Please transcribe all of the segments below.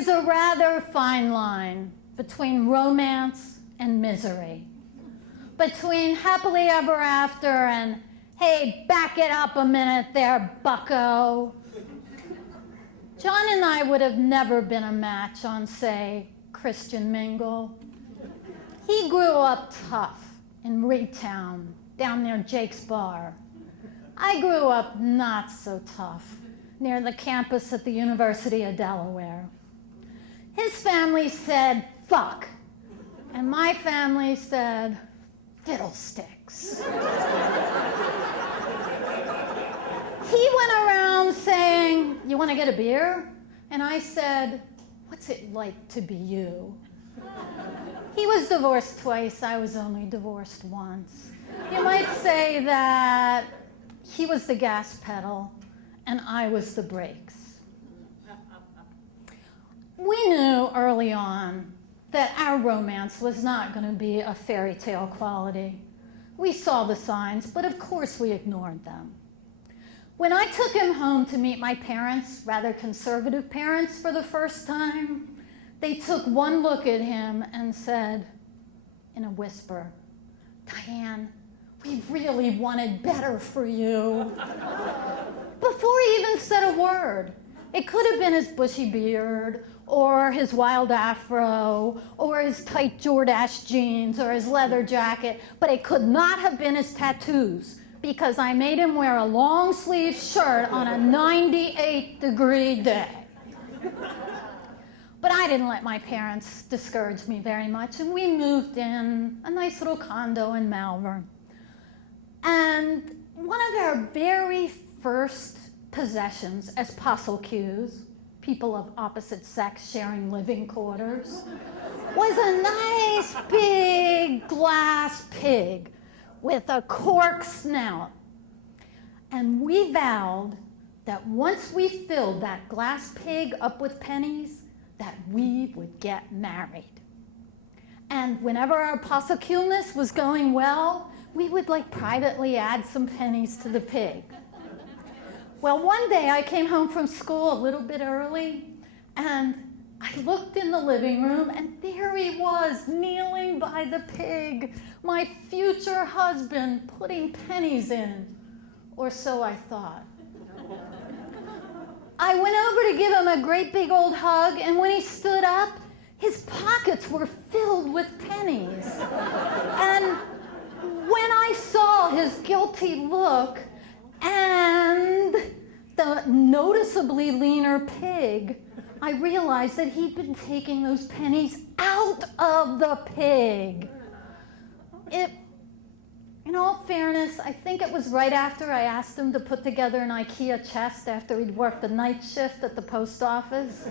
There's a rather fine line between romance and misery, between happily ever after and, hey, back it up a minute there, bucko. John and I would have never been a match on, say, Christian Mingle. He grew up tough in Reedtown, down near Jake's Bar. I grew up not so tough, near the campus at the University of Delaware. His family said, fuck, and my family said, fiddlesticks. He went around saying, you want to get a beer? And I said, what's it like to be you? He was divorced twice, I was only divorced once. You might say that he was the gas pedal and I was the brakes. We knew early on that our romance was not going to be a fairy tale quality. We saw the signs, but of course we ignored them. When I took him home to meet my parents, rather conservative parents, for the first time, they took one look at him and said, in a whisper, Diane, we really wanted better for you. Before he even said a word. It could have been his bushy beard, or his wild afro, or his tight Jordache jeans, or his leather jacket, but it could not have been his tattoos, because I made him wear a long sleeve shirt on a 98-degree day. But I didn't let my parents discourage me very much, and we moved in a nice little condo in Malvern. And one of our very first possessions as possilques, people of opposite sex sharing living quarters, was a nice big glass pig with a cork snout. And we vowed that once we filled that glass pig up with pennies, that we would get married. And whenever our possilqueness was going well, we would privately add some pennies to the pig. Well, one day I came home from school a little bit early, and I looked in the living room, and there he was, kneeling by the pig, my future husband, putting pennies in, or so I thought. I went over to give him a great big old hug, and when he stood up, his pockets were filled with pennies. And when I saw his guilty look, and the noticeably leaner pig, I realized that he'd been taking those pennies out of the pig. In all fairness, I think it was right after I asked him to put together an IKEA chest after he'd worked the night shift at the post office.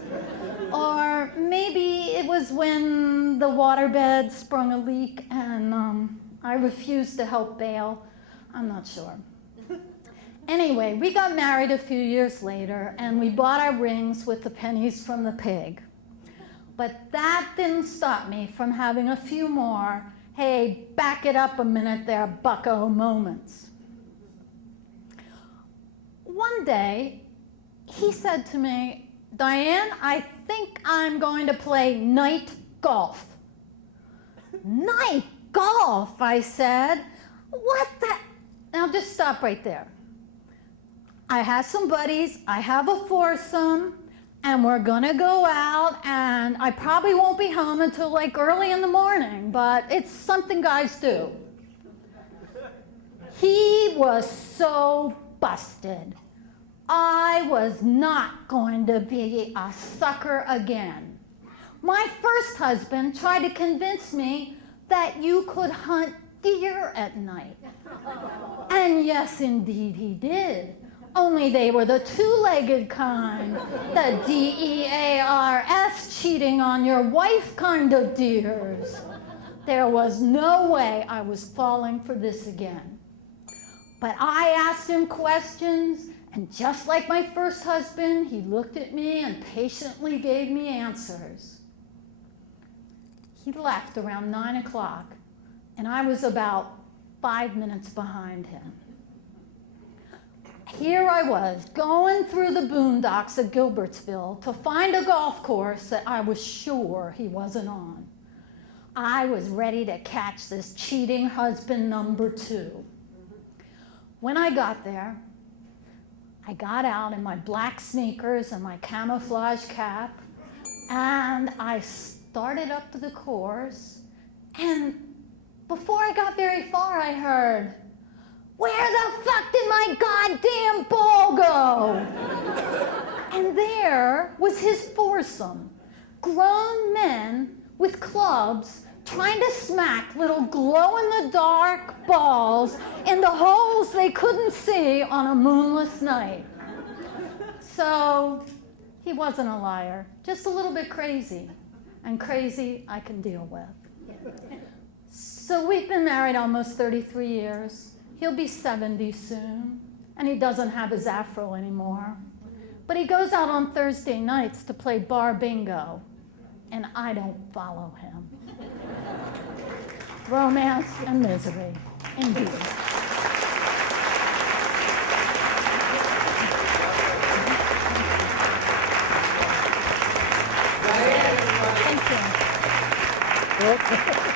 Or maybe it was when the waterbed sprung a leak and I refused to help bail. I'm not sure. Anyway, we got married a few years later, and we bought our rings with the pennies from the pig. But that didn't stop me from having a few more, hey, back it up a minute there, bucko moments. One day, he said to me, Diane, I think I'm going to play night golf. Night golf, I said. What the? Now just stop right there. I have some buddies, I have a foursome, and we're gonna go out, and I probably won't be home until early in the morning, but it's something guys do. He was so busted. I was not going to be a sucker again. My first husband tried to convince me that you could hunt deer at night. And yes, indeed he did. Only they were the two-legged kind, the DEARS, cheating on your wife kind of deers. There was no way I was falling for this again. But I asked him questions, and just like my first husband, he looked at me and patiently gave me answers. He left around 9 o'clock, and I was about 5 minutes behind him. here I was, going through the boondocks of Gilbertsville to find a golf course that I was sure he wasn't on. I was ready to catch this cheating husband number 2. When I got there, I got out in my black sneakers and my camouflage cap, and I started up to the course, and before I got very far, I heard, "Where the fuck did my goddamn ball go?" And there was his foursome, grown men with clubs trying to smack little glow-in-the-dark balls in the holes they couldn't see on a moonless night. So he wasn't a liar, just a little bit crazy, and crazy I can deal with. So we've been married almost 33 years. He'll be 70 soon, and he doesn't have his afro anymore. But he goes out on Thursday nights to play bar bingo, and I don't follow him. Romance and misery, indeed. Thank you.